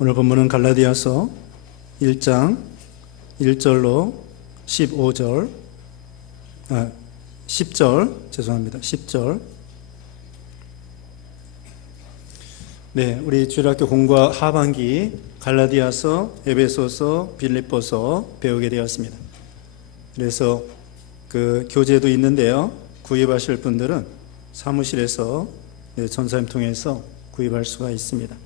오늘 본문은 갈라디아서 1장 1절로 10절, 죄송합니다. 10절. 네, 우리 주일학교 공과 하반기 갈라디아서, 에베소서, 빌립보서 배우게 되었습니다. 그래서 그 교재도 있는데요. 구입하실 분들은 사무실에서 전사님 통해서 구입할 수가 있습니다.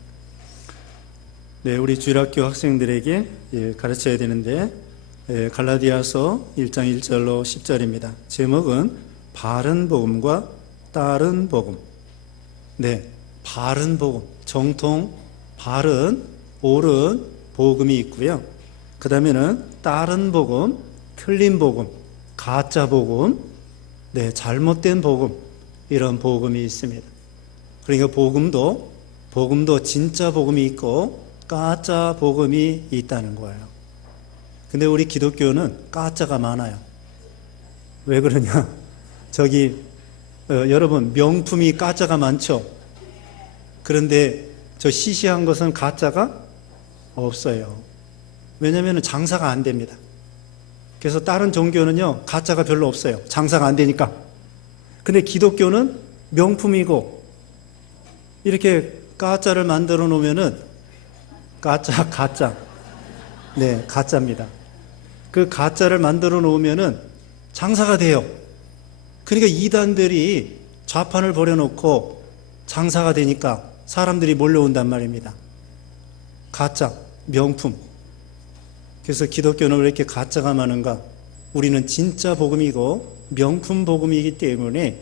네, 우리 주일학교 학생들에게 가르쳐야 되는데 갈라디아서 1장 1절로 10절입니다. 제목은 바른 복음과 따른 복음. 네, 바른 복음, 정통 바른, 옳은 복음이 있고요. 그 다음에는 따른 복음, 틀린 복음, 가짜 복음, 네, 잘못된 복음, 이런 복음이 있습니다. 그러니까 복음도 진짜 복음이 있고 가짜 복음이 있다는 거예요. 근데 우리 기독교는 가짜가 많아요. 왜 그러냐? 여러분, 명품이 가짜가 많죠? 그런데 저 시시한 것은 가짜가 없어요. 왜냐하면 장사가 안 됩니다. 그래서 다른 종교는요, 가짜가 별로 없어요. 장사가 안 되니까. 근데 기독교는 명품이고, 이렇게 가짜를 만들어 놓으면은 가짜. 네, 가짜입니다. 그 가짜를 만들어 놓으면은 장사가 돼요. 그러니까 이단들이 좌판을 벌여놓고 장사가 되니까 사람들이 몰려온단 말입니다. 가짜, 명품. 그래서 기독교는 왜 이렇게 가짜가 많은가? 우리는 진짜 복음이고 명품 복음이기 때문에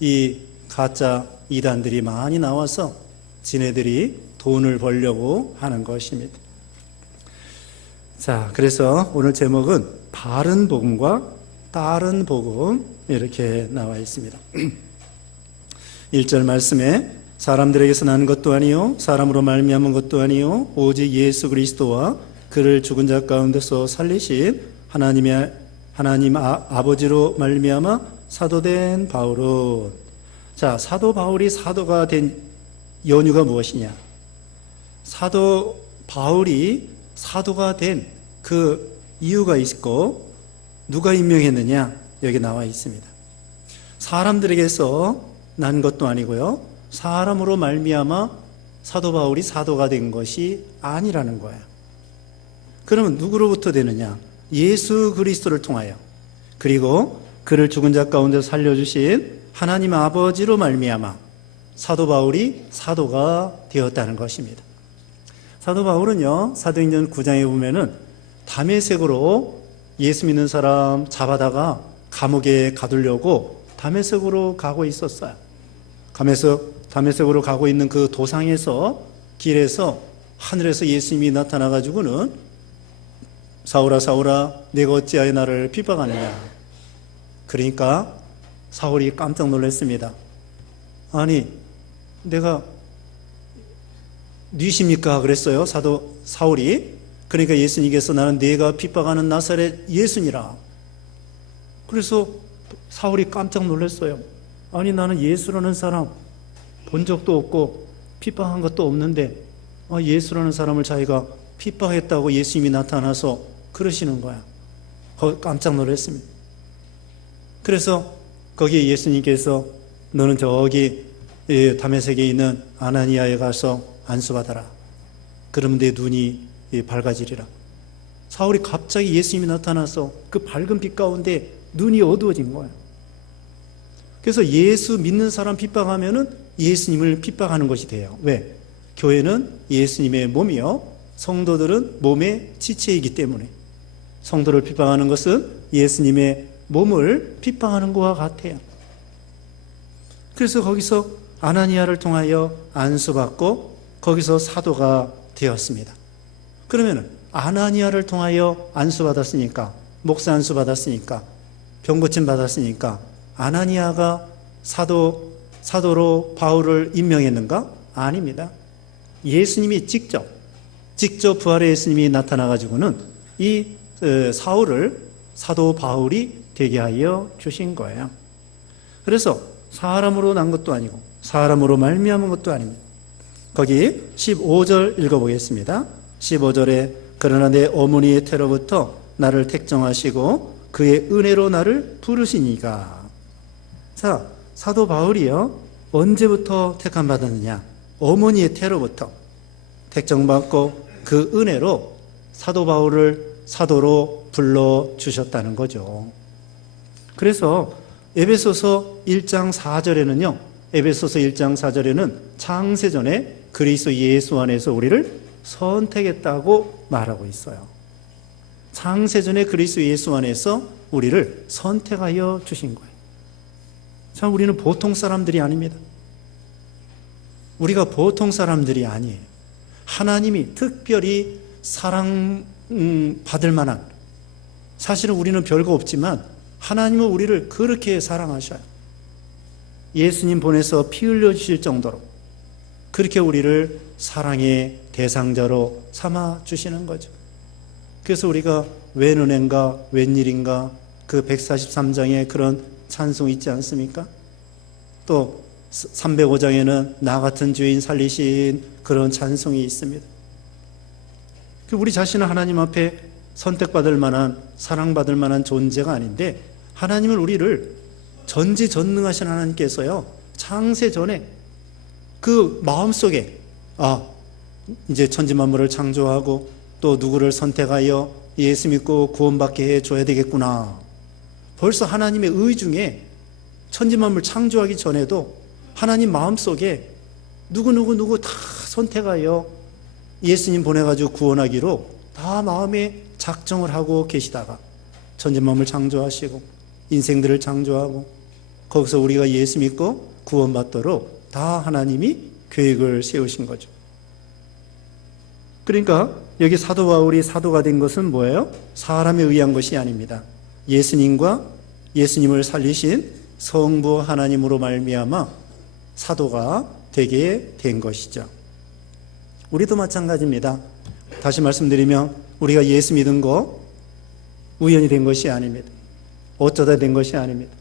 이 가짜 이단들이 많이 나와서 지네들이 돈을 벌려고 하는 것입니다. 자, 그래서 오늘 제목은 바른 복음과 따른 복음, 이렇게 나와 있습니다. 1절 말씀에 사람들에게서 난 것도 아니요 사람으로 말미암은 것도 아니요 오직 예수 그리스도와 그를 죽은 자 가운데서 살리신 하나님 아버지로 말미암아 사도된 바울은. 자, 사도 바울이 사도가 된 연유가 무엇이냐? 사도 바울이 사도가 된 그 이유가 있고 누가 임명했느냐? 여기 나와 있습니다. 사람들에게서 난 것도 아니고요, 사람으로 말미암아 사도 바울이 사도가 된 것이 아니라는 거예요. 그러면 누구로부터 되느냐? 예수 그리스도를 통하여, 그리고 그를 죽은 자 가운데 살려주신 하나님 아버지로 말미암아 사도 바울이 사도가 되었다는 것입니다. 사도 바울은요, 사도행전 9장에 보면은 다메섹으로 예수 믿는 사람 잡아다가 감옥에 가두려고 다메섹으로 가고 있었어요. 다메섹으로 가고 있는 그 도상에서, 길에서 하늘에서 예수님이 나타나가지고는 사울아 사울아 내가 어찌하여 나를 핍박하느냐. 그러니까 사울이 깜짝 놀랐습니다. 아니, 내가 뉘십니까? 그랬어요, 사도 사울이. 그러니까 예수님께서 나는 네가 핍박하는 나사렛 예수니라. 그래서 사울이 깜짝 놀랐어요. 아니, 나는 예수라는 사람 본 적도 없고 핍박한 것도 없는데 예수라는 사람을 자기가 핍박했다고 예수님이 나타나서 그러시는 거야. 깜짝 놀랐습니다. 그래서 거기에 예수님께서 너는 저기 다메섹에 있는 아나니아에 가서 안수받아라. 그러면 내 눈이 밝아지리라. 사울이 갑자기 예수님이 나타나서 그 밝은 빛 가운데 눈이 어두워진 거예요. 그래서 예수 믿는 사람 핍박하면은 예수님을 핍박하는 것이 돼요. 왜? 교회는 예수님의 몸이요, 성도들은 몸의 지체이기 때문에 성도를 핍박하는 것은 예수님의 몸을 핍박하는 것과 같아요. 그래서 거기서 아나니아를 통하여 안수받고 거기서 사도가 되었습니다. 그러면 아나니아를 통하여 안수받았으니까, 목사 안수받았으니까, 병고침 받았으니까 아나니아가 사도로 바울을 임명했는가? 아닙니다. 예수님이 직접 부활의 예수님이 나타나가지고는 이 사울을 사도 바울이 되게 하여 주신 거예요. 그래서 사람으로 난 것도 아니고 사람으로 말미암은 것도 아닙니다. 거기 15절 읽어보겠습니다. 15절에 그러나 내 어머니의 태로부터 나를 택정하시고 그의 은혜로 나를 부르시니가. 자, 사도 바울이요, 언제부터 택함받았느냐? 어머니의 태로부터 택정받고 그 은혜로 사도 바울을 사도로 불러주셨다는 거죠. 그래서 에베소서 1장 4절에는요, 에베소서 1장 4절에는 창세전에 그리스도 예수 안에서 우리를 선택했다고 말하고 있어요. 창세전에 그리스도 예수 안에서 우리를 선택하여 주신 거예요. 참, 우리는 보통 사람들이 아닙니다. 우리가 보통 사람들이 아니에요. 하나님이 특별히 사랑 받을 만한, 사실은 우리는 별거 없지만 하나님은 우리를 그렇게 사랑하셔요. 예수님 보내서 피 흘려 주실 정도로 그렇게 우리를 사랑의 대상자로 삼아 주시는 거죠. 그래서 우리가 웬 은혜인가 웬일인가 그 143장에 그런 찬송이 있지 않습니까? 또 305장에는 나 같은 죄인 살리신 그런 찬송이 있습니다. 우리 자신은 하나님 앞에 선택받을 만한, 사랑받을 만한 존재가 아닌데, 하나님은 우리를 전지전능하신 하나님께서요, 창세 전에 그 마음속에 이제 천지만물을 창조하고 또 누구를 선택하여 예수 믿고 구원받게 해줘야 되겠구나. 벌써 하나님의 의 중에 천지만물 창조하기 전에도 하나님 마음속에 누구 다 선택하여 예수님 보내가지고 구원하기로 다 마음에 작정을 하고 계시다가 천지만물 창조하시고 인생들을 창조하고 거기서 우리가 예수 믿고 구원받도록 다 하나님이 계획을 세우신 거죠. 그러니까 여기 사도 바울이 사도가 된 것은 뭐예요? 사람에 의한 것이 아닙니다. 예수님과 예수님을 살리신 성부 하나님으로 말미암아 사도가 되게 된 것이죠. 우리도 마찬가지입니다. 다시 말씀드리면 우리가 예수 믿은 거 우연히 된 것이 아닙니다. 어쩌다 된 것이 아닙니다.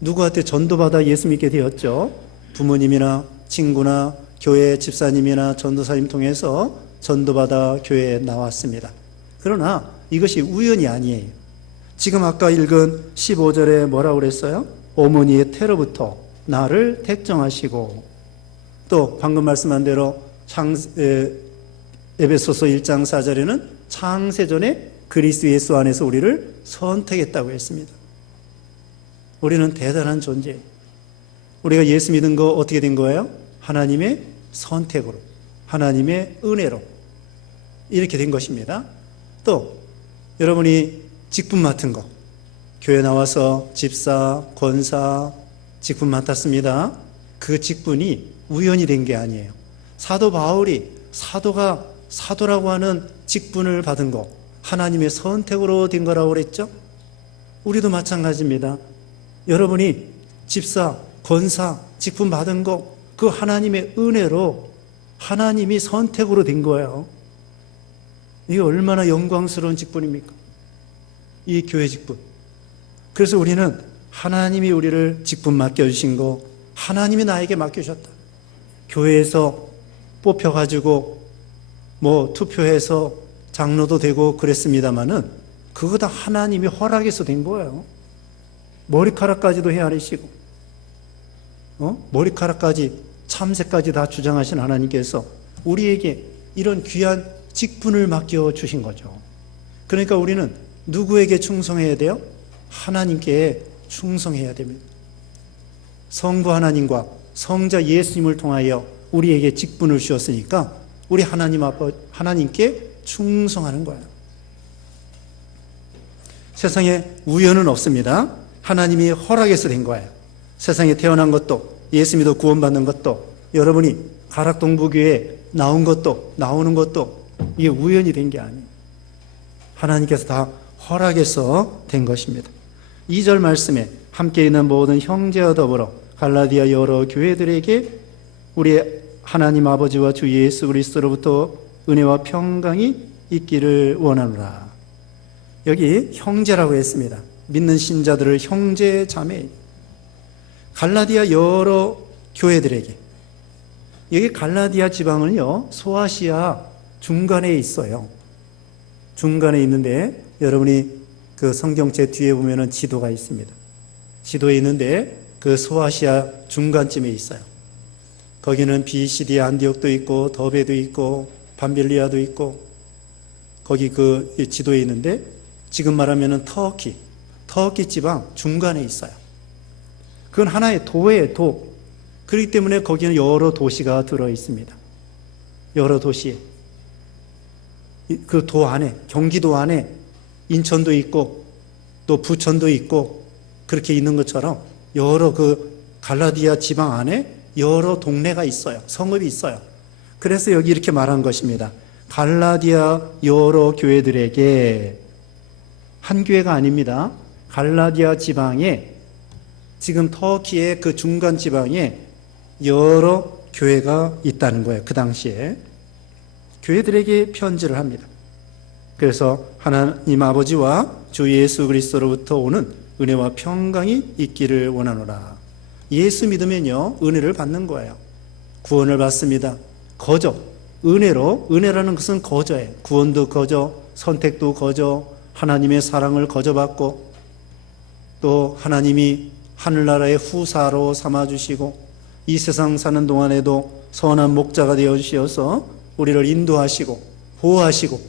누구한테 전도받아 예수 믿게 되었죠. 부모님이나 친구나 교회 집사님이나 전도사님 통해서 전도받아 교회에 나왔습니다. 그러나 이것이 우연이 아니에요. 지금 아까 읽은 15절에 뭐라고 그랬어요? 어머니의 태로부터 나를 택정하시고, 또 방금 말씀한 대로 에베소서 1장 4절에는 창세전에 그리스도 예수 안에서 우리를 선택했다고 했습니다. 우리는 대단한 존재예요. 우리가 예수 믿은 거 어떻게 된 거예요? 하나님의 선택으로, 하나님의 은혜로 이렇게 된 것입니다. 또 여러분이 직분 맡은 거, 교회 나와서 집사, 권사 직분 맡았습니다. 그 직분이 우연히 된 게 아니에요. 사도 바울이 사도가 사도라고 하는 직분을 받은 거 하나님의 선택으로 된 거라고 그랬죠. 우리도 마찬가지입니다. 여러분이 집사, 권사 직분 받은 거 그 하나님의 은혜로 하나님이 선택으로 된 거예요. 이게 얼마나 영광스러운 직분입니까? 이 교회 직분. 그래서 우리는 하나님이 우리를 직분 맡겨주신 거 하나님이 나에게 맡겨주셨다. 교회에서 뽑혀가지고 투표해서 장로도 되고 그랬습니다마는 그거 다 하나님이 허락해서 된 거예요. 머리카락까지도 헤아리시고 머리카락까지 참새까지 다 주장하신 하나님께서 우리에게 이런 귀한 직분을 맡겨주신 거죠. 그러니까 우리는 누구에게 충성해야 돼요? 하나님께 충성해야 됩니다. 성부 하나님과 성자 예수님을 통하여 우리에게 직분을 주셨으니까 우리 하나님께 충성하는 거예요. 세상에 우연은 없습니다. 하나님이 허락해서 된 거예요. 세상에 태어난 것도 예수 믿어 구원받는 것도 여러분이 가락동부교회에 나오는 것도 이게 우연히 된 게 아니에요. 하나님께서 다 허락해서 된 것입니다. 2절 말씀에 함께 있는 모든 형제와 더불어 갈라디아 여러 교회들에게 우리 하나님 아버지와 주 예수 그리스도로부터 은혜와 평강이 있기를 원하노라. 여기 형제라고 했습니다. 믿는 신자들을 형제 자매, 갈라디아 여러 교회들에게 여기 갈라디아 지방은요, 소아시아 중간에 있어요. 중간에 있는데, 여러분이 그 성경책 뒤에 보면은 지도가 있습니다. 지도에 있는데, 그 소아시아 중간쯤에 있어요. 거기는 비시디아 안디옥도 있고, 더베도 있고, 밤빌리아도 있고, 거기 그 지도에 있는데, 지금 말하면은 터키 지방 중간에 있어요. 그건 하나의 도예요, 도. 그렇기 때문에 거기는 여러 도시가 들어 있습니다. 여러 도시. 그 도 안에, 경기도 안에 인천도 있고, 또 부천도 있고, 그렇게 있는 것처럼 여러 그 갈라디아 지방 안에 여러 동네가 있어요. 성읍이 있어요. 그래서 여기 이렇게 말한 것입니다. 갈라디아 여러 교회들에게, 한 교회가 아닙니다. 갈라디아 지방에, 지금 터키의 그 중간 지방에 여러 교회가 있다는 거예요. 그 당시에. 교회들에게 편지를 합니다. 그래서 하나님 아버지와 주 예수 그리스도로부터 오는 은혜와 평강이 있기를 원하노라. 예수 믿으면요, 은혜를 받는 거예요. 구원을 받습니다. 거저, 은혜라는 것은 거저예요. 구원도 거저, 선택도 거저, 하나님의 사랑을 거저받고, 또 하나님이 하늘나라의 후사로 삼아주시고, 이 세상 사는 동안에도 선한 목자가 되어주셔서 우리를 인도하시고 보호하시고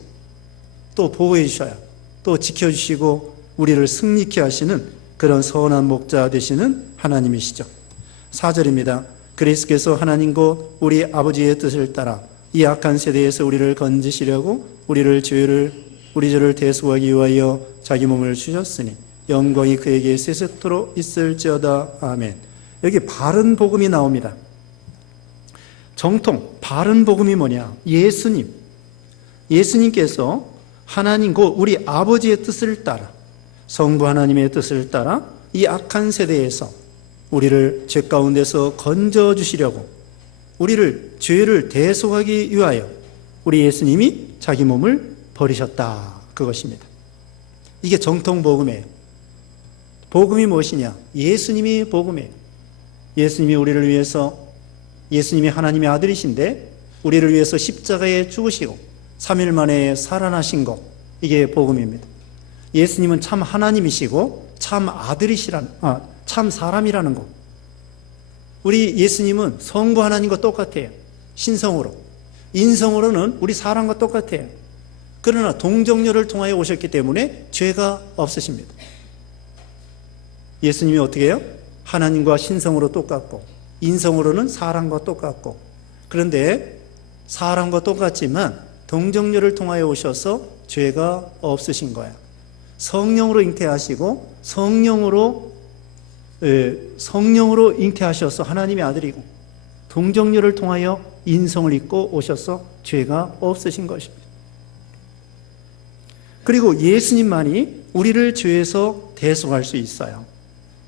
또 보호해 주셔야, 또 지켜주시고 우리를 승리케 하시는 그런 선한 목자 되시는 하나님이시죠. 4절입니다. 그리스도께서 하나님 곧 우리 아버지의 뜻을 따라 이 악한 세대에서 우리를 건지시려고 우리 죄를 대속하기 위하여 자기 몸을 주셨으니 영광이 그에게 세세토록 있을지어다. 아멘. 여기 바른 복음이 나옵니다. 정통 바른 복음이 뭐냐? 예수님께서 하나님 곧 우리 아버지의 뜻을 따라, 성부 하나님의 뜻을 따라 이 악한 세대에서 우리를 죄 가운데서 건져주시려고, 우리를 죄를 대속하기 위하여 우리 예수님이 자기 몸을 버리셨다. 그것입니다. 이게 정통 복음이에요. 복음이 무엇이냐? 예수님이 복음이에요. 예수님이 우리를 위해서, 예수님이 하나님의 아들이신데 우리를 위해서 십자가에 죽으시고 3일 만에 살아나신 것, 이게 복음입니다. 예수님은 참 하나님이시고 참 참 사람이라는 것. 우리 예수님은 성부 하나님과 똑같아요. 신성으로. 인성으로는 우리 사람과 똑같아요. 그러나 동정녀를 통하여 오셨기 때문에 죄가 없으십니다. 예수님이 어떻게 해요? 하나님과 신성으로 똑같고, 인성으로는 사람과 똑같고, 그런데 사람과 똑같지만 동정녀를 통하여 오셔서 죄가 없으신 거예요. 성령으로 잉태하시고 성령으로 잉태하셔서 하나님의 아들이고, 동정녀를 통하여 인성을 입고 오셔서 죄가 없으신 것입니다. 그리고 예수님만이 우리를 죄에서 대속할 수 있어요.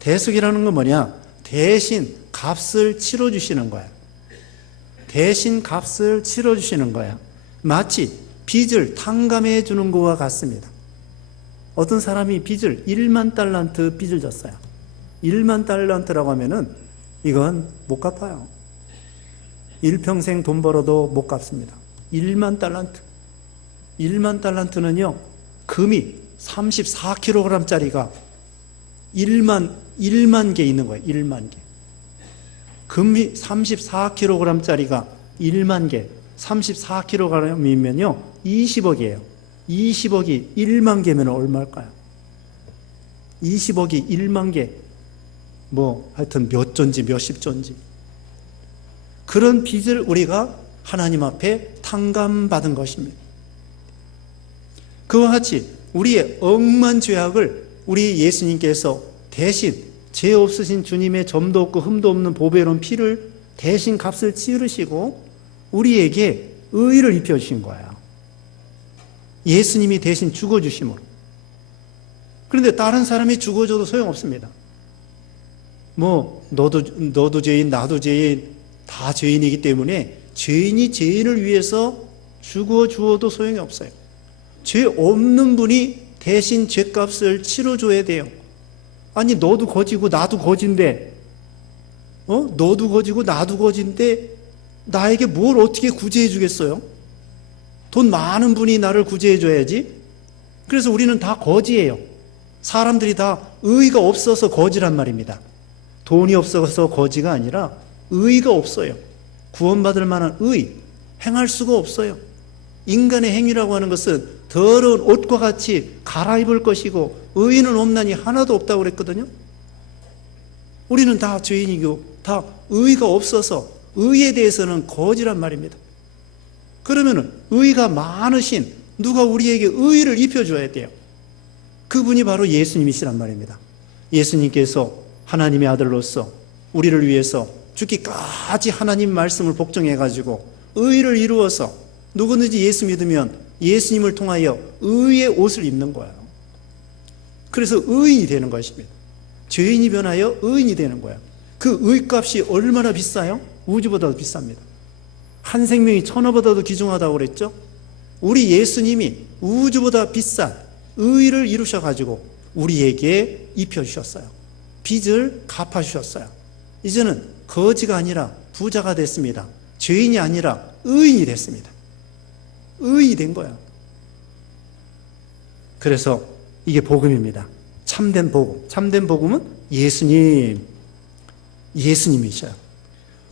대속이라는 건 뭐냐? 대신 값을 치러주시는 거야. 대신 값을 치러주시는 거야. 마치 빚을 탕감해 주는 것과 같습니다. 어떤 사람이 빚을 1만 달란트 빚을 졌어요. 1만 달란트라고 하면은 이건 못 갚아요. 일평생 돈 벌어도 못 갚습니다. 1만 달란트. 1만 달란트는요, 금이 34kg짜리가 1만 개 있는 거예요. 1만 개. 금이 34kg짜리가 1만 개. 34kg이면요 20억이에요. 20억이 1만 개면 얼마일까요? 20억이 1만 개, 뭐 하여튼 몇 존지 몇십 존지. 그런 빚을 우리가 하나님 앞에 탕감받은 것입니다. 그와 같이 우리의 억만 죄악을 우리 예수님께서 대신, 죄 없으신 주님의 점도 없고 흠도 없는 보배로운 피를 대신 값을 치르시고 우리에게 의를 입혀주신 거예요. 예수님이 대신 죽어주심으로. 그런데 다른 사람이 죽어줘도 소용없습니다. 뭐 너도 죄인, 나도 죄인, 다 죄인이기 때문에 죄인이 죄인을 위해서 죽어 주어도 소용이 없어요. 죄 없는 분이 대신 죄값을 치러줘야 돼요. 아니 너도 거지고 나도 거진데, 너도 거지고 나도 거진데 나에게 뭘 어떻게 구제해 주겠어요? 돈 많은 분이 나를 구제해 줘야지. 그래서 우리는 다 거지예요. 사람들이 다 의의가 없어서 거지란 말입니다. 돈이 없어서 거지가 아니라 의의가 없어요. 구원받을 만한 의, 행할 수가 없어요. 인간의 행위라고 하는 것은 더러운 옷과 같이 갈아입을 것이고 의의는 없나니 하나도 없다고 그랬거든요. 우리는 다 죄인이고 다 의의가 없어서 의에 대해서는 거지란 말입니다. 그러면 의의가 많으신 누가 우리에게 의의를 입혀줘야 돼요. 그분이 바로 예수님이시란 말입니다. 예수님께서 하나님의 아들로서 우리를 위해서 죽기까지 하나님 말씀을 복종해가지고 의의를 이루어서 누구든지 예수 믿으면 예수님을 통하여 의의 옷을 입는 거예요. 그래서 의인이 되는 것입니다. 죄인이 변하여 의인이 되는 거예요. 그 의값이 얼마나 비싸요? 우주보다도 비쌉니다. 한 생명이 천하보다도 귀중하다고 그랬죠? 우리 예수님이 우주보다 비싼 의를 이루셔가지고 우리에게 입혀주셨어요. 빚을 갚아주셨어요. 이제는 거지가 아니라 부자가 됐습니다. 죄인이 아니라 의인이 됐습니다. 의인이 된 거야. 그래서 이게 복음입니다. 참된 복음. 참된 복음은 예수님이셔요.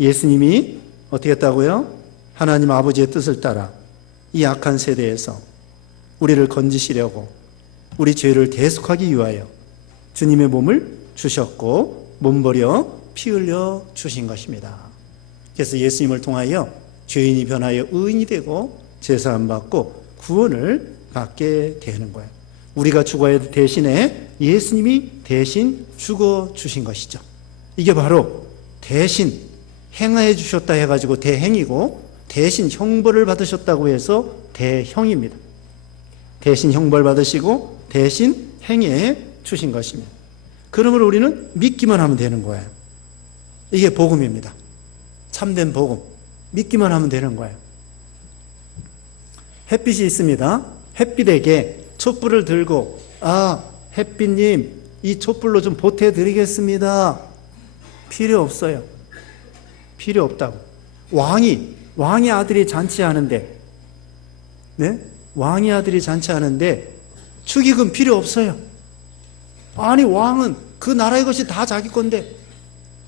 예수님이 어떻게 했다고요? 하나님 아버지의 뜻을 따라 이 악한 세대에서 우리를 건지시려고 우리 죄를 대속하기 위하여 주님의 몸을 주셨고 몸버려 피 흘려 주신 것입니다. 그래서 예수님을 통하여 죄인이 변하여 의인이 되고 제사함 받고 구원을 받게 되는 거예요. 우리가 죽어야 될 대신에 예수님이 대신 죽어 주신 것이죠. 이게 바로 대신 행하여 주셨다 해가지고 대행이고 대신 형벌을 받으셨다고 해서 대형입니다. 대신 형벌 받으시고 대신 행해 주신 것입니다. 그러므로 우리는 믿기만 하면 되는 거예요. 이게 복음입니다. 참된 복음. 믿기만 하면 되는 거예요. 햇빛이 있습니다. 햇빛에게 촛불을 들고 햇빛님 이 촛불로 좀 보태드리겠습니다. 필요 없어요. 필요 없다고. 왕의 아들이 잔치하는데 왕의 아들이 잔치하는데 축의금 필요 없어요. 아니 왕은 그 나라의 것이 다 자기 건데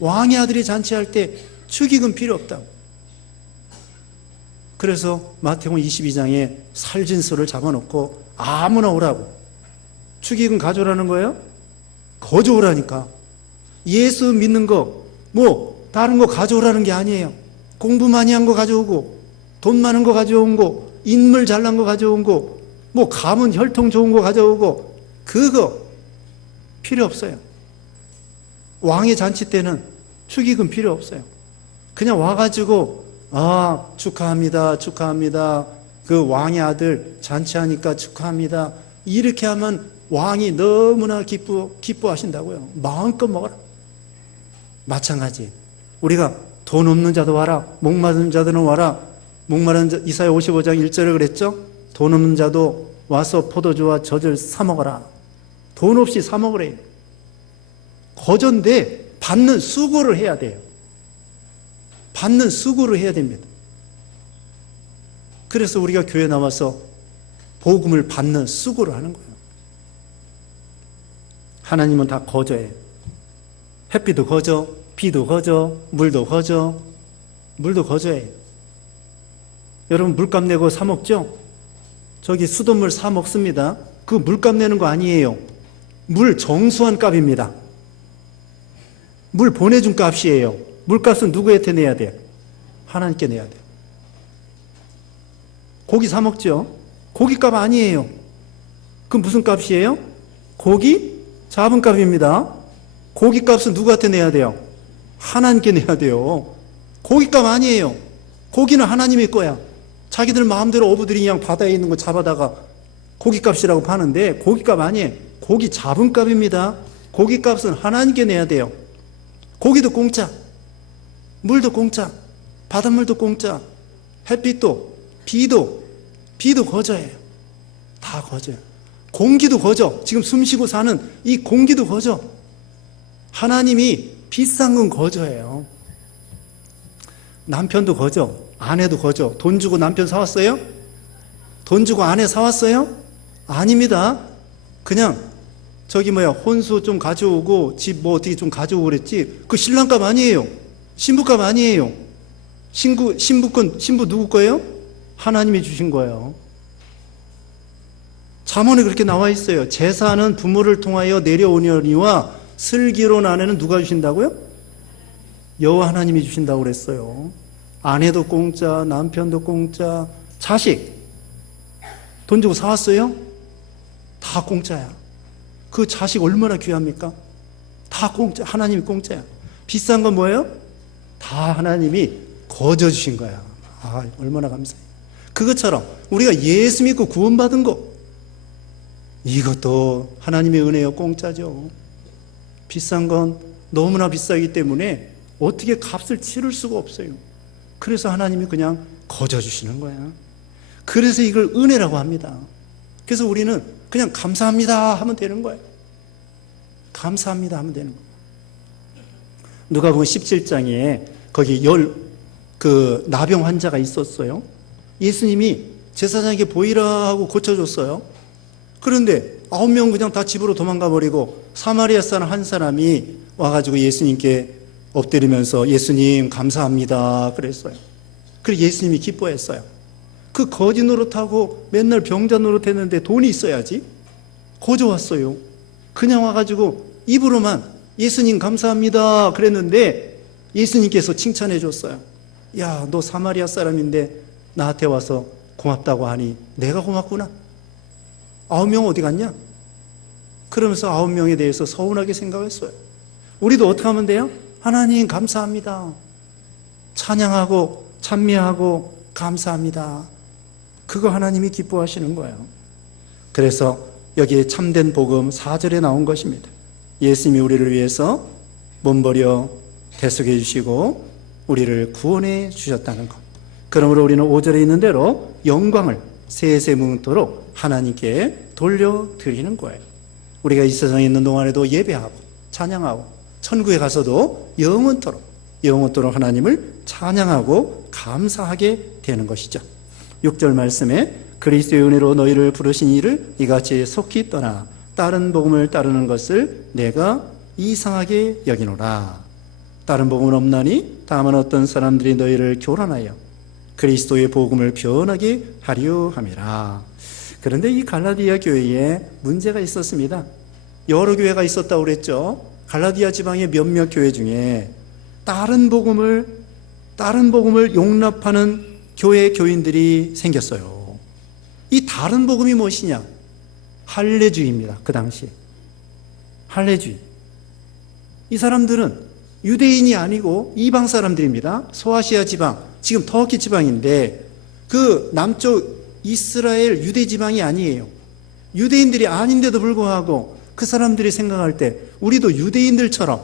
왕의 아들이 잔치할 때 축의금 필요 없다고. 그래서 마태복음 22장에 살진소를 잡아놓고 아무나 오라고 축의금 가져오라는 거예요? 거저오라니까. 예수 믿는 거 다른 거 가져오라는 게 아니에요. 공부 많이 한 거 가져오고 돈 많은 거 가져온 거 인물 잘난 거 가져온 거 가문 혈통 좋은 거 가져오고 그거 필요 없어요. 왕의 잔치 때는 축의금 필요 없어요. 그냥 와가지고 축하합니다. 그 왕의 아들 잔치하니까 축하합니다. 이렇게 하면 왕이 너무나 기뻐하신다고요. 마음껏 먹어라. 마찬가지. 우리가 돈 없는 자도 와라. 목마른 자들은 와라. 목마른 자, 이사야 55장 1절을 그랬죠? 돈 없는 자도 와서 포도주와 젖을 사 먹어라. 돈 없이 사 먹으래요. 거저인데 받는 수고를 해야 돼요. 받는 수고를 해야 됩니다. 그래서 우리가 교회 나와서 복음을 받는 수고를 하는 거예요. 하나님은 다 거저예요. 햇빛도 거저, 비도 거저, 물도 거저, 물도 거저예요. 여러분 물값 내고 사 먹죠? 저기 수돗물 사 먹습니다. 그 물값 내는 거 아니에요. 물 정수한 값입니다. 물 보내준 값이에요. 물값은 누구한테 내야 돼요? 하나님께 내야 돼요. 고기 사 먹죠? 고기값 아니에요. 그럼 무슨 값이에요? 고기 잡은 값입니다. 고기값은 누구한테 내야 돼요? 하나님께 내야 돼요. 고기값 아니에요. 고기는 하나님의 거야. 자기들 마음대로 어부들이 그냥 바다에 있는 거 잡아다가 고기값이라고 파는데 고기값 아니에요. 고기 잡은 값입니다. 고기값은 하나님께 내야 돼요. 고기도 공짜, 물도 공짜, 바닷물도 공짜, 햇빛도, 비도 거저예요. 다 거저요. 공기도 거저. 지금 숨쉬고 사는 이 공기도 거저. 하나님이 비싼 건 거저예요. 남편도 거저, 아내도 거저. 돈 주고 남편 사왔어요? 돈 주고 아내 사왔어요? 아닙니다. 그냥 혼수 좀 가져오고 집 뭐 어떻게 좀 가져오고 그랬지. 그 신랑값 아니에요. 신부값 아니에요. 신부 누구 거예요? 하나님이 주신 거예요. 잠언에 그렇게 나와 있어요. 제사는 부모를 통하여 내려오려니와 슬기로운 아내는 누가 주신다고요? 여호와 하나님이 주신다고 그랬어요. 아내도 공짜, 남편도 공짜, 자식 돈 주고 사왔어요? 다 공짜야. 그 자식 얼마나 귀합니까? 다 공짜, 하나님이 공짜야. 비싼 건 뭐예요? 다 하나님이 거저 주신 거야. 아, 얼마나 감사해. 그것처럼 우리가 예수 믿고 구원받은 거, 이것도 하나님의 은혜요, 공짜죠. 비싼 건 너무나 비싸기 때문에 어떻게 값을 치를 수가 없어요. 그래서 하나님이 그냥 거저 주시는 거야. 그래서 이걸 은혜라고 합니다. 그래서 우리는 그냥 감사합니다 하면 되는 거예요. 감사합니다 하면 되는 거예요. 누가복음 17장에 거기 나병 환자가 있었어요. 예수님이 제사장에게 보이라 하고 고쳐줬어요. 그런데 9명 그냥 다 집으로 도망가 버리고 사마리아 사람 한 사람이 와가지고 예수님께 엎드리면서 예수님 감사합니다 그랬어요. 그래서 예수님이 기뻐했어요. 그 거지 노릇하고 맨날 병자 노릇했는데 돈이 있어야지. 거저 왔어요. 그냥 와가지고 입으로만 예수님 감사합니다 그랬는데 예수님께서 칭찬해 줬어요. 야, 너 사마리아 사람인데 나한테 와서 고맙다고 하니 내가 고맙구나. 9명 어디 갔냐? 그러면서 9명에 대해서 서운하게 생각했어요. 우리도 어떻게 하면 돼요? 하나님 감사합니다. 찬양하고 찬미하고 감사합니다. 그거 하나님이 기뻐하시는 거예요. 그래서 여기에 참된 복음 4절에 나온 것입니다. 예수님이 우리를 위해서 몸버려 대속해 주시고 우리를 구원해 주셨다는 것. 그러므로 우리는 5절에 있는 대로 영광을 세세무토록 하나님께 돌려드리는 거예요. 우리가 이 세상에 있는 동안에도 예배하고 찬양하고 천국에 가서도 영원토록 하나님을 찬양하고 감사하게 되는 것이죠. 6절 말씀에 그리스도의 은혜로 너희를 부르신 이를 이같이 속히 떠나 다른 복음을 따르는 것을 내가 이상하게 여기노라. 다른 복음은 없나니 다만 어떤 사람들이 너희를 교란하여 그리스도의 복음을 변하게 하려 함이라. 그런데 이 갈라디아 교회에 문제가 있었습니다. 여러 교회가 있었다고 그랬죠. 갈라디아 지방의 몇몇 교회 중에 다른 복음을 용납하는 교회 교인들이 생겼어요. 이 다른 복음이 무엇이냐? 할례주의입니다. 그 당시에 할례주의. 이 사람들은 유대인이 아니고 이방 사람들입니다. 소아시아 지방, 지금 터키 지방인데 그 남쪽 이스라엘 유대 지방이 아니에요. 유대인들이 아닌데도 불구하고 그 사람들이 생각할 때 우리도 유대인들처럼,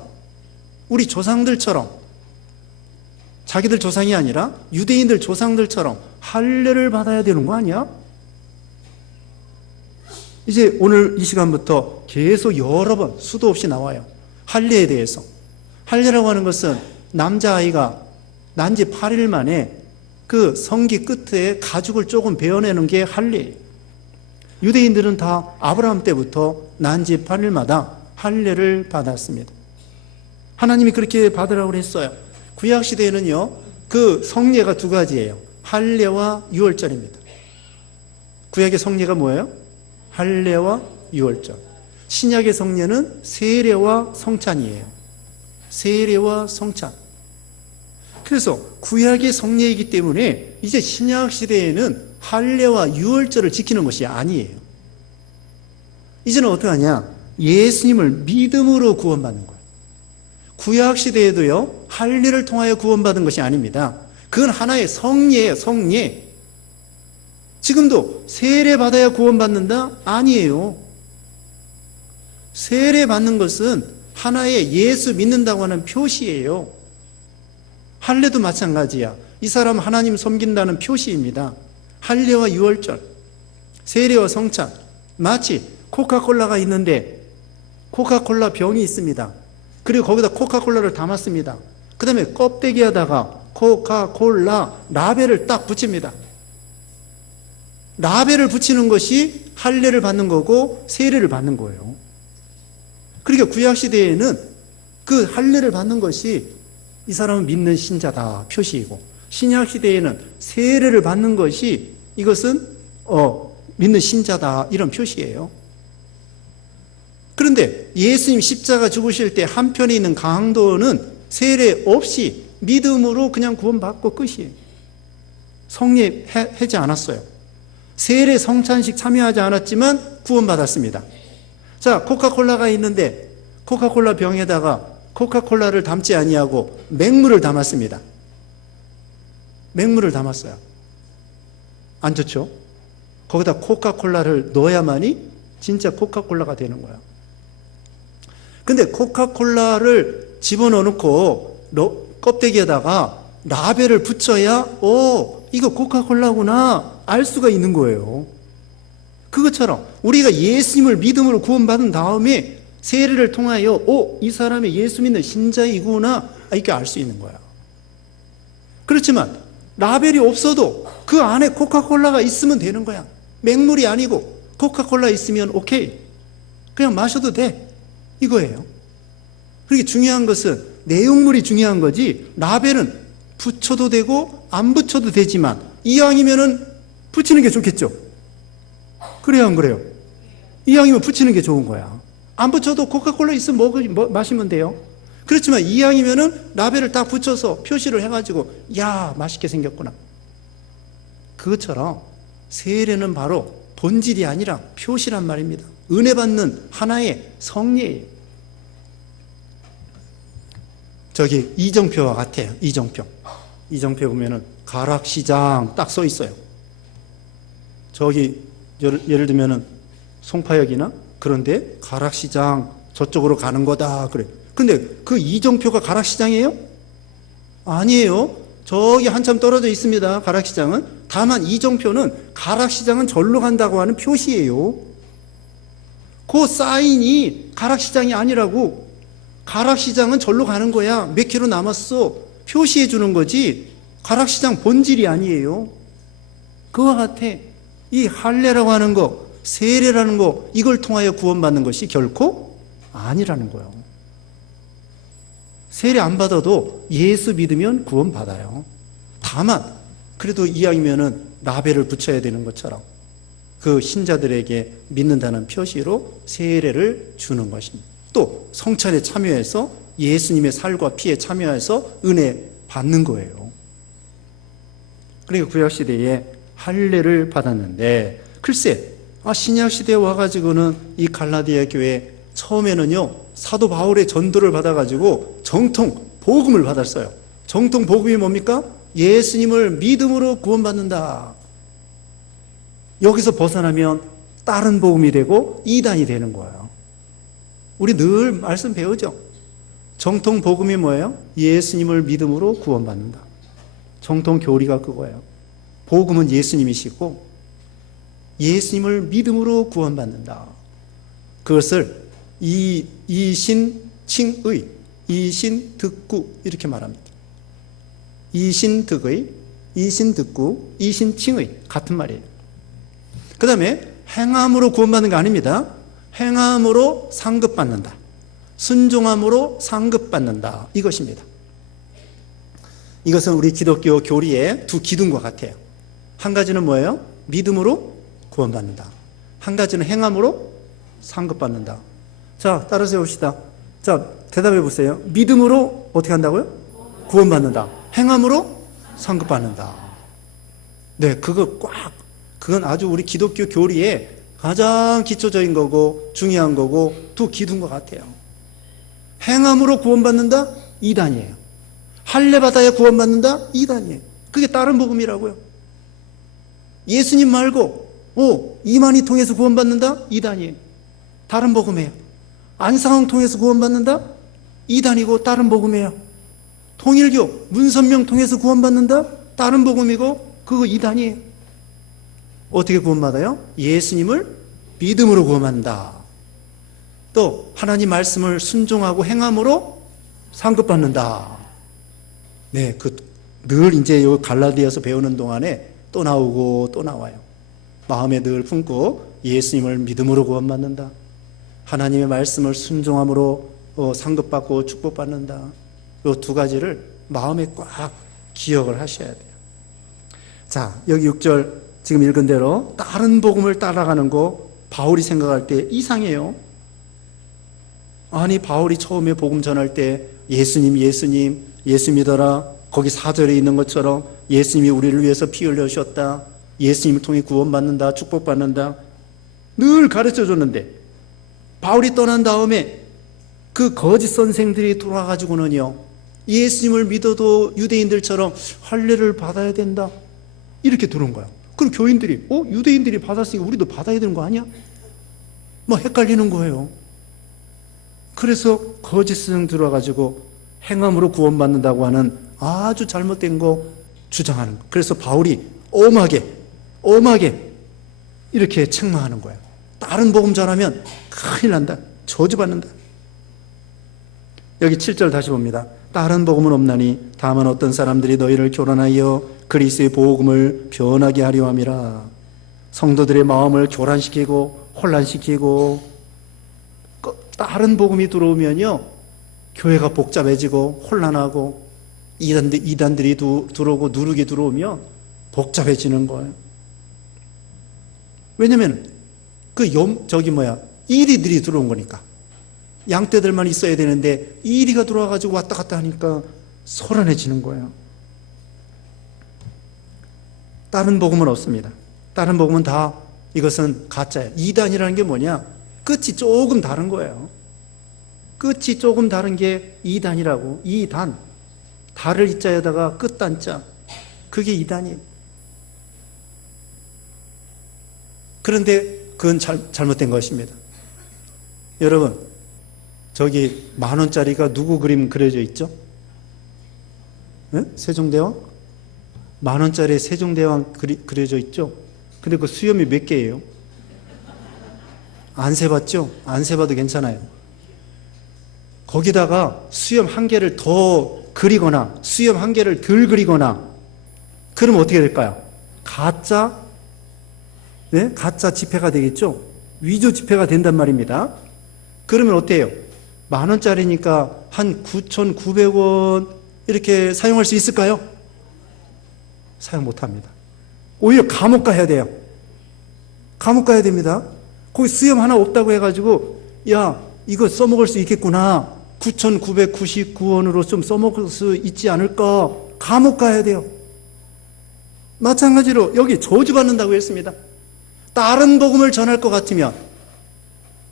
우리 조상들처럼, 자기들 조상이 아니라 유대인들 조상들처럼 할례를 받아야 되는 거 아니야? 이제 오늘 이 시간부터 계속 여러 번 수도 없이 나와요. 할례에 대해서. 할례라고 하는 것은 남자아이가 난 지 8일 만에 그 성기 끝에 가죽을 조금 베어내는 게 할례예요. 유대인들은 다 아브라함 때부터 난 지 8일마다 할례를 받았습니다. 하나님이 그렇게 받으라고 했어요. 구약시대에는요, 그 성례가 두 가지예요. 할례와 유월절입니다. 구약의 성례가 뭐예요? 할례와 유월절. 신약의 성례는 세례와 성찬이에요. 세례와 성찬. 그래서 구약의 성례이기 때문에 이제 신약 시대에는 할례와 유월절을 지키는 것이 아니에요. 이제는 어떻게 하냐? 예수님을 믿음으로 구원받는 거예요. 구약 시대에도요, 할례를 통하여 구원받은 것이 아닙니다. 그건 하나의 성례예요, 성례. 지금도 세례 받아야 구원받는다? 아니에요. 세례 받는 것은 하나의 예수 믿는다고 하는 표시예요. 할례도 마찬가지야. 이 사람 하나님 섬긴다는 표시입니다. 할례와 유월절, 세례와 성찬. 마치 코카콜라가 있는데 코카콜라 병이 있습니다. 그리고 거기다 코카콜라를 담았습니다. 그 다음에 껍데기에다가 코카콜라 라벨을 딱 붙입니다. 라벨을 붙이는 것이 할례를 받는 거고 세례를 받는 거예요. 그러니까 구약시대에는 그 할례를 받는 것이 이 사람은 믿는 신자다 표시이고, 신약시대에는 세례를 받는 것이 이것은 믿는 신자다 이런 표시예요. 그런데 예수님 십자가 죽으실 때 한편에 있는 강도는 세례 없이 믿음으로 그냥 구원받고 끝이에요. 성례하지 않았어요. 세례 성찬식 참여하지 않았지만 구원받았습니다. 자, 코카콜라가 있는데 코카콜라 병에다가 코카콜라를 담지 아니하고 맹물을 담았습니다. 맹물을 담았어요. 안 좋죠? 거기다 코카콜라를 넣어야만이 진짜 코카콜라가 되는 거야. 근데 코카콜라를 집어넣고 껍데기에다가 라벨을 붙여야 이거 코카콜라구나 알 수가 있는 거예요. 그것처럼 우리가 예수님을 믿음으로 구원받은 다음에 세례를 통하여 이 사람이 예수 믿는 신자이구나 이렇게 알 수 있는 거야. 그렇지만 라벨이 없어도 그 안에 코카콜라가 있으면 되는 거야. 맹물이 아니고 코카콜라 있으면 오케이, 그냥 마셔도 돼 이거예요. 그렇게 중요한 것은 내용물이 중요한 거지, 라벨은 붙여도 되고 안 붙여도 되지만 이왕이면은 붙이는 게 좋겠죠. 그래요, 안 그래요? 이왕이면 붙이는 게 좋은 거야. 안 붙여도 코카콜라 있으면 마시면 돼요. 그렇지만 이왕이면은 라벨을 딱 붙여서 표시를 해가지고 야 맛있게 생겼구나. 그것처럼 세례는 바로 본질이 아니라 표시란 말입니다. 은혜 받는 하나의 성례예요. 저기 이정표와 같아요. 이정표 보면은 가락시장 딱 써 있어요. 저기 예를 들면은 송파역이나 그런데 가락시장 저쪽으로 가는 거다 그래. 근데 그 이정표가 가락시장이에요? 아니에요. 저기 한참 떨어져 있습니다. 가락시장은. 다만 이정표는 가락시장은 절로 간다고 하는 표시예요. 그 사인이 가락시장이 아니라고. 가락시장은 절로 가는 거야. 몇 킬로 남았어. 표시해 주는 거지. 가락시장 본질이 아니에요. 그와 같아. 이 할례라고 하는 거, 세례라는 거, 이걸 통하여 구원받는 것이 결코 아니라는 거예요. 세례 안 받아도 예수 믿으면 구원받아요. 다만 그래도 이왕이면은 라벨을 붙여야 되는 것처럼 그 신자들에게 믿는다는 표시로 세례를 주는 것입니다. 또 성찬에 참여해서 예수님의 살과 피에 참여해서 은혜 받는 거예요. 그러니까 구약시대에 할례를 받았는데, 글쎄 신약시대에 와가지고는 이 갈라디아 교회 처음에는요 사도 바울의 전도를 받아가지고 정통 복음을 받았어요. 정통 복음이 뭡니까? 예수님을 믿음으로 구원받는다. 여기서 벗어나면 다른 복음이 되고 이단이 되는 거예요. 우리 늘 말씀 배우죠. 정통 복음이 뭐예요? 예수님을 믿음으로 구원받는다. 정통 교리가 그거예요. 복음은 예수님이시고 예수님을 믿음으로 구원받는다. 그것을 이신칭의, 이신득구 이렇게 말합니다. 이신득의, 이신득구, 이신칭의 같은 말이에요. 그 다음에 행함으로 구원받는 거 아닙니다. 행함으로 상급받는다. 순종함으로 상급받는다. 이것입니다. 이것은 우리 기독교 교리의 두 기둥과 같아요. 한 가지는 뭐예요? 믿음으로 구원받는다. 한 가지는 행함으로 상급받는다. 자, 따라서 해봅시다. 자, 대답해 보세요. 믿음으로 어떻게 한다고요? 구원받는다. 행함으로 상급받는다. 네, 그건 아주 우리 기독교 교리의 가장 기초적인 거고 중요한 거고 두 기둥과 같아요. 행함으로 구원받는다? 이단이에요. 할례 받아야 구원받는다? 이단이에요. 그게 다른 복음이라고요. 예수님 말고 이만희 통해서 구원받는다? 이단이에요. 다른 복음이에요. 안상홍 통해서 구원받는다? 이단이고 다른 복음이에요. 통일교 문선명 통해서 구원받는다? 다른 복음이고 그거 이단이에요. 어떻게 구원받아요? 예수님을 믿음으로 구원받는다. 또 하나님 말씀을 순종하고 행함으로 상급받는다. 네, 늘 이제 요 갈라디아서 배우는 동안에 또 나오고 또 나와요. 마음에 늘 품고 예수님을 믿음으로 구원받는다. 하나님의 말씀을 순종함으로 상급받고 축복받는다. 요 두 가지를 마음에 꽉 기억을 하셔야 돼요. 자, 여기 6절 지금 읽은 대로 다른 복음을 따라가는 거 바울이 생각할 때 이상해요. 아니, 바울이 처음에 복음 전할 때 예수님 예수 믿어라. 거기 4절에 있는 것처럼 예수님이 우리를 위해서 피 흘려 주셨다. 예수님을 통해 구원받는다. 축복받는다. 늘 가르쳐 줬는데 바울이 떠난 다음에 그 거짓 선생들이 돌아가지고는요, 예수님을 믿어도 유대인들처럼 할례를 받아야 된다. 이렇게 들어온 거야. 그럼 교인들이 유대인들이 받았으니까 우리도 받아야 되는 거 아니야? 막 헷갈리는 거예요. 그래서 거짓 선생 들어와가지고 행함으로 구원받는다고 하는 아주 잘못된 거 주장하는 거. 그래서 바울이 엄하게 이렇게 책망하는 거예요. 다른 복음 전하면 큰일 난다. 저주받는다. 여기 7절 다시 봅니다. 다른 복음은 없나니 다만 어떤 사람들이 너희를 교란하여 그리스도의 복음을 변하게 하려 함이라. 성도들의 마음을 교란시키고 혼란시키고, 다른 복음이 들어오면요, 교회가 복잡해지고 혼란하고 이단들이 들어오고 누룩이 들어오면 복잡해지는 거예요. 왜냐면 이리들이 들어온 거니까. 양떼들만 있어야 되는데 이리가 들어와가지고 왔다 갔다 하니까 소란해지는 거예요. 다른 복음은 없습니다. 다른 복음은 다 이것은 가짜예요. 이단이라는 게 뭐냐? 끝이 조금 다른 거예요. 끝이 조금 다른 게 이단이라고. 이단, 달을 이자에다가 끝단자, 그게 이단이에요. 그런데 그건 잘못된 것입니다. 여러분, 저기 10,000원짜리가 누구 그림 그려져 있죠? 네? 세종대왕? 10,000원짜리 세종대왕 그려져 있죠? 근데 그 수염이 몇 개예요? 안 세봤죠? 안 세봐도 괜찮아요. 거기다가 수염 한 개를 더 그리거나 수염 한 개를 덜 그리거나 그러면 어떻게 될까요? 가짜 지폐가 되겠죠? 위조 지폐가 된단 말입니다. 그러면 어때요? 10,000원짜리니까 한 9,900원 이렇게 사용할 수 있을까요? 사용 못합니다. 오히려 감옥 가야 돼요. 감옥 가야 됩니다. 거기 수염 하나 없다고 해가지고 야, 이거 써먹을 수 있겠구나. 9,999원으로 좀 써먹을 수 있지 않을까? 감옥 가야 돼요. 마찬가지로 여기 저주받는다고 했습니다. 다른 복음을 전할 것 같으면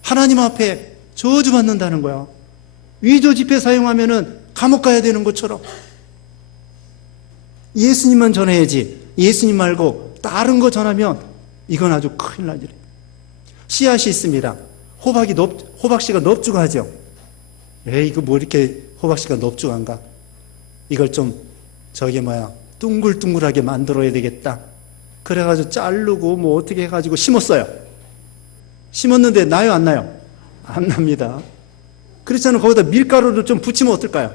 하나님 앞에 저주받는다는 거야. 위조 지폐 사용하면은 감옥 가야 되는 것처럼 예수님만 전해야지. 예수님 말고 다른 거 전하면 이건 아주 큰일 나지. 씨앗이 있습니다. 호박씨가 넙죽하죠. 이거 뭐 이렇게 호박씨가 넙죽한가? 이걸 좀 둥글둥글하게 만들어야 되겠다. 그래가지고 자르고 뭐 어떻게 해가지고 심었어요. 심었는데 나요, 안 나요? 안 납니다. 그렇잖아요. 거기다 밀가루를 좀 붙이면 어떨까요?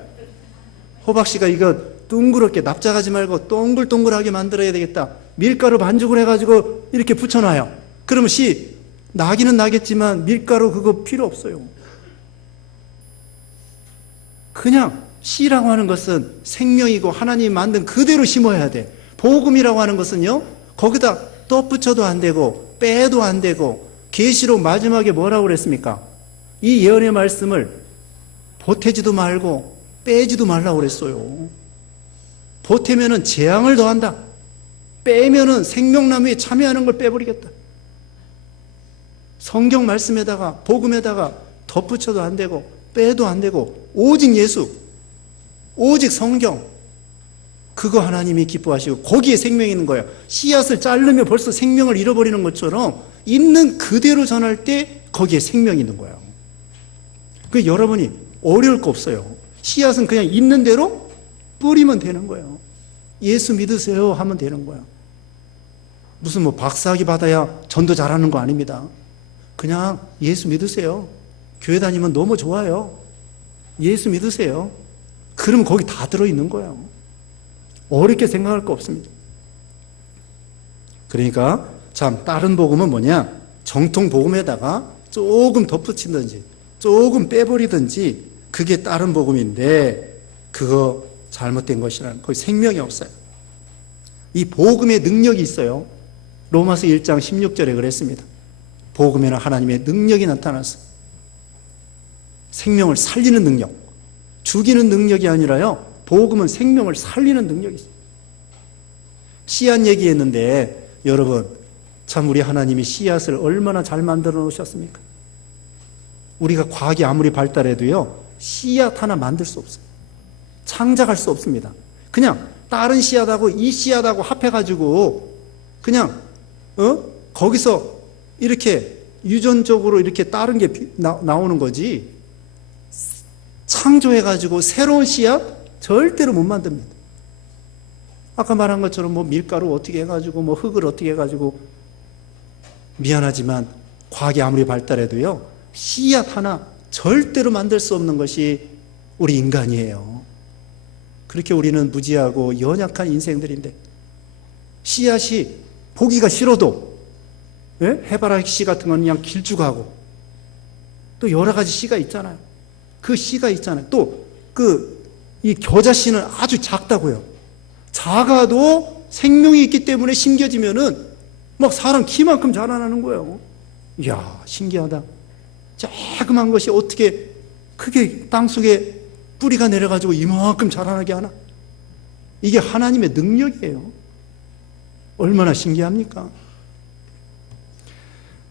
호박씨가 이거 둥그렇게 납작하지 말고 동글동글하게 만들어야 되겠다. 밀가루 반죽을 해가지고 이렇게 붙여놔요. 그러면 씨 나기는 나겠지만 밀가루 그거 필요 없어요. 그냥 씨라고 하는 것은 생명이고 하나님이 만든 그대로 심어야 돼. 복음이라고 하는 것은요, 거기다 덧붙여도 안 되고 빼도 안 되고. 계시록 마지막에 뭐라고 그랬습니까? 이 예언의 말씀을 보태지도 말고 빼지도 말라고 그랬어요. 보태면은 재앙을 더한다. 빼면은 생명나무에 참여하는 걸 빼버리겠다. 성경 말씀에다가 복음에다가 덧붙여도 안 되고 빼도 안 되고 오직 예수, 오직 성경, 그거 하나님이 기뻐하시고 거기에 생명이 있는 거예요. 씨앗을 자르면 벌써 생명을 잃어버리는 것처럼 있는 그대로 전할 때 거기에 생명이 있는 거예요. 그 여러분이 어려울 거 없어요. 씨앗은 그냥 있는 대로 뿌리면 되는 거예요. 예수 믿으세요 하면 되는 거예요. 무슨 뭐 박사학위 받아야 전도 잘하는 거 아닙니다. 그냥 예수 믿으세요. 교회 다니면 너무 좋아요. 예수 믿으세요. 그러면 거기 다 들어있는 거예요. 어렵게 생각할 거 없습니다. 그러니까 참 다른 복음은 뭐냐? 정통 복음에다가 조금 덧붙이든지 조금 빼버리든지 그게 다른 복음인데 그거 잘못된 것이라는, 거기 생명이 없어요. 이 복음의 능력이 있어요. 로마서 1장 16절에 그랬습니다. 복음에는 하나님의 능력이 나타났어요. 생명을 살리는 능력, 죽이는 능력이 아니라요, 복음은 생명을 살리는 능력이 있어요. 씨앗 얘기했는데 여러분, 참 우리 하나님이 씨앗을 얼마나 잘 만들어 놓으셨습니까? 우리가 과학이 아무리 발달해도요, 씨앗 하나 만들 수 없어요. 창작할 수 없습니다. 그냥 다른 씨앗하고 이 씨앗하고 합해가지고 그냥 거기서 이렇게 유전적으로 이렇게 다른 게 나오는 거지, 창조해가지고 새로운 씨앗 절대로 못 만듭니다. 아까 말한 것처럼 뭐 밀가루 어떻게 해가지고 뭐 흙을 어떻게 해가지고, 미안하지만 과학이 아무리 발달해도요, 씨앗 하나 절대로 만들 수 없는 것이 우리 인간이에요. 그렇게 우리는 무지하고 연약한 인생들인데, 씨앗이 보기가 싫어도 해바라기 씨 같은 건 그냥 길쭉하고, 또 여러 가지 씨가 있잖아요. 그 씨가 있잖아요. 또 이 겨자씨는 아주 작다고요. 작아도 생명이 있기 때문에 심겨지면은 막 사람 키만큼 자라나는 거예요. 이야, 신기하다. 조그만 것이 어떻게 크게 땅속에 뿌리가 내려가지고 이만큼 자라나게 하나? 이게 하나님의 능력이에요. 얼마나 신기합니까?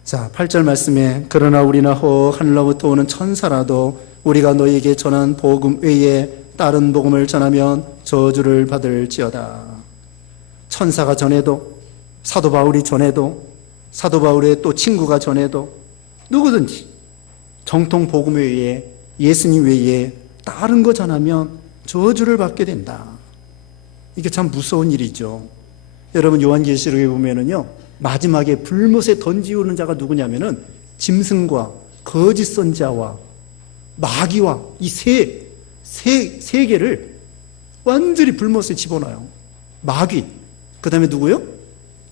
자, 8절 말씀에 그러나 우리나 혹 하늘로부터 오는 천사라도 우리가 너희에게 전한 복음 외에 다른 복음을 전하면 저주를 받을지어다. 천사가 전해도, 사도 바울이 전해도, 사도 바울의 또 친구가 전해도, 누구든지 정통 복음 외에, 예수님 외에 다른 거 전하면 저주를 받게 된다. 이게 참 무서운 일이죠. 여러분, 요한계시록에 보면은요, 마지막에 불못에 던지우는 자가 누구냐면은 짐승과 거짓 선지자와 마귀와 이 세 개를 완전히 불못에 집어넣어요. 마귀, 그 다음에 누구요?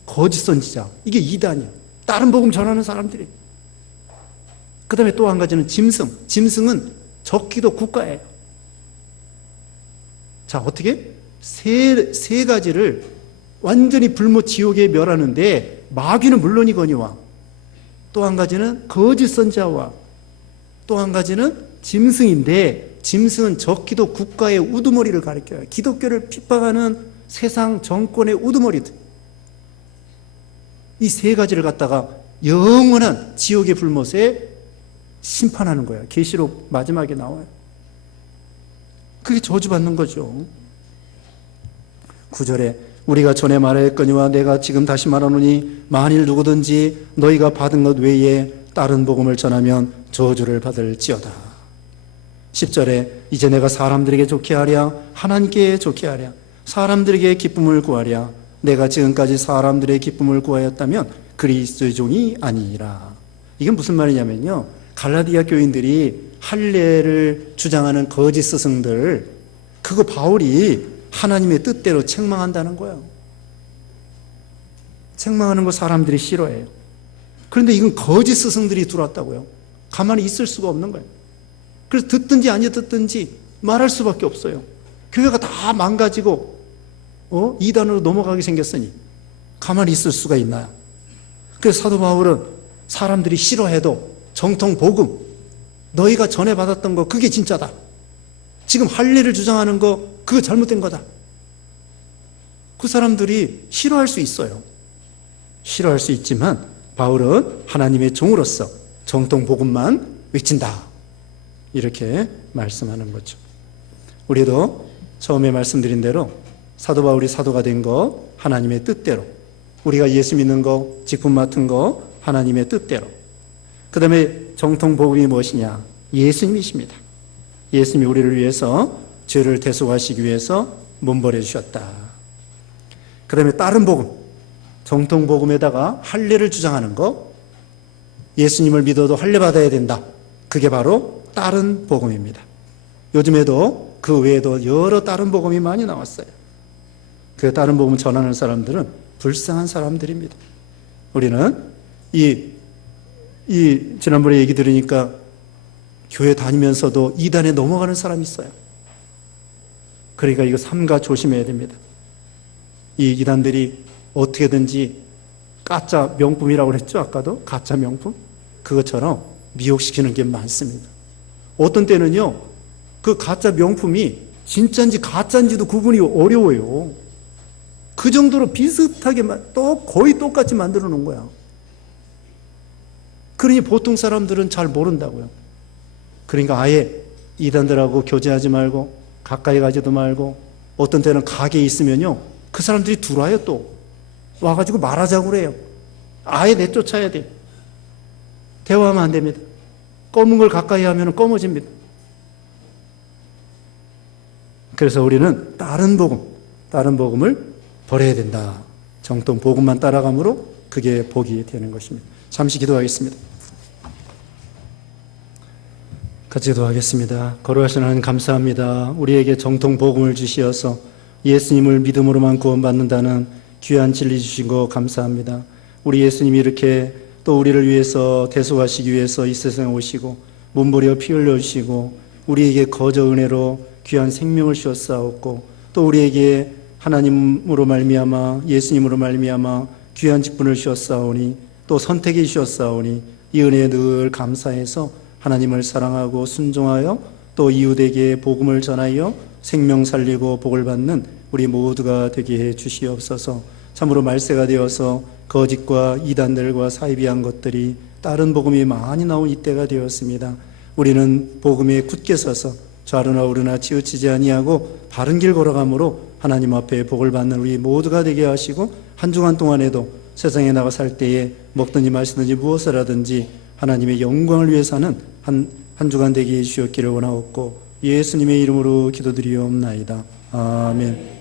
거짓 선지자. 이게 이단이야. 다른 복음 전하는 사람들이. 그 다음에 또 한 가지는 짐승. 짐승은 적기도 국가예요. 자, 어떻게? 세 가지를 완전히 불못 지옥에 멸하는데, 마귀는 물론이거니와 또 한 가지는 거짓 선지자와 또 한 가지는 짐승인데, 짐승은 적기도 국가의 우두머리를 가리켜요. 기독교를 핍박하는 세상 정권의 우두머리들. 이 세 가지를 갖다가 영원한 지옥의 불못에 심판하는 거예요. 계시록 마지막에 나와요. 그게 저주받는 거죠. 9절에 우리가 전에 말하였거니와 내가 지금 다시 말하노니 만일 누구든지 너희가 받은 것 외에 다른 복음을 전하면 저주를 받을지어다. 10절에 이제 내가 사람들에게 좋게 하랴 하나님께 좋게 하랴 사람들에게 기쁨을 구하랴 내가 지금까지 사람들의 기쁨을 구하였다면 그리스도의 종이 아니니라. 이게 무슨 말이냐면요, 갈라디아 교인들이 할례를 주장하는 거짓 스승들, 그거 바울이 하나님의 뜻대로 책망한다는 거예요. 책망하는 거 사람들이 싫어해요. 그런데 이건 거짓 스승들이 들어왔다고요. 가만히 있을 수가 없는 거예요. 그래서 듣든지 안 듣든지 말할 수밖에 없어요. 교회가 다 망가지고 이단으로 넘어가게 생겼으니 가만히 있을 수가 있나요? 그래서 사도 바울은 사람들이 싫어해도 정통 복음, 너희가 전에 받았던 거 그게 진짜다. 지금 할례를 주장하는 거 그거 잘못된 거다. 그 사람들이 싫어할 수 있어요. 싫어할 수 있지만 바울은 하나님의 종으로서 정통 복음만 외친다. 이렇게 말씀하는 거죠. 우리도 처음에 말씀드린 대로 사도 바울이 사도가 된 거 하나님의 뜻대로, 우리가 예수 믿는 거, 직분 맡은 거 하나님의 뜻대로, 그 다음에 정통 복음이 무엇이냐? 예수님이십니다. 예수님이 우리를 위해서 죄를 대속하시기 위해서 몸버려 주셨다. 그 다음에 다른 복음, 정통 복음에다가 할례를 주장하는 거, 예수님을 믿어도 할례 받아야 된다. 그게 바로 다른 복음입니다. 요즘에도 그 외에도 여러 다른 복음이 많이 나왔어요. 그 다른 복음 전하는 사람들은 불쌍한 사람들입니다. 우리는 지난번에 얘기 들으니까 교회 다니면서도 이단에 넘어가는 사람이 있어요. 그러니까 이거 삼가 조심해야 됩니다. 이 이단들이 어떻게든지 가짜 명품이라고 그랬죠? 아까도 가짜 명품? 그것처럼 미혹시키는 게 많습니다. 어떤 때는요, 그 가짜 명품이 진짜인지 가짜인지도 구분이 어려워요. 그 정도로 비슷하게 또 거의 똑같이 만들어 놓은 거야. 그러니 보통 사람들은 잘 모른다고요. 그러니까 아예 이단들하고 교제하지 말고 가까이 가지도 말고, 어떤 때는 가게에 있으면요, 그 사람들이 들어와요. 또 와가지고 말하자고 그래요. 아예 내쫓아야 돼요. 대화하면 안 됩니다. 검은 걸 가까이 하면 검어집니다. 그래서 우리는 다른 복음을 버려야 된다. 정통 복음만 따라감으로 그게 복이 되는 것입니다. 잠시 기도하겠습니다. 같이 기도하겠습니다. 거룩하신 하나님 감사합니다. 우리에게 정통 복음을 주시어서 예수님을 믿음으로만 구원받는다는 귀한 진리 주신 거 감사합니다. 우리 예수님이 이렇게 또 우리를 위해서 대속하시기 위해서 이 세상에 오시고 몸부려 피 흘려주시고 우리에게 거저 은혜로 귀한 생명을 주었사옵고, 또 우리에게 하나님으로 말미암아 예수님으로 말미암아 귀한 직분을 주었사오니, 또 선택해 주셨사오니 이 은혜에 늘 감사해서 하나님을 사랑하고 순종하여 또 이웃에게 복음을 전하여 생명 살리고 복을 받는 우리 모두가 되게 해 주시옵소서. 참으로 말세가 되어서 거짓과 이단들과 사이비한 것들이 다른 복음이 많이 나온 이때가 되었습니다. 우리는 복음에 굳게 서서 좌르나 우르나 치우치지 아니하고 바른 길 걸어가므로 하나님 앞에 복을 받는 우리 모두가 되게 하시고, 한 주간 동안에도 세상에 나가 살 때에 먹든지 마시든지 무엇을 하든지 하나님의 영광을 위해 사는 한 주간 되게 해 주셨기를 원하옵고 예수님의 이름으로 기도드리옵나이다. 아멘.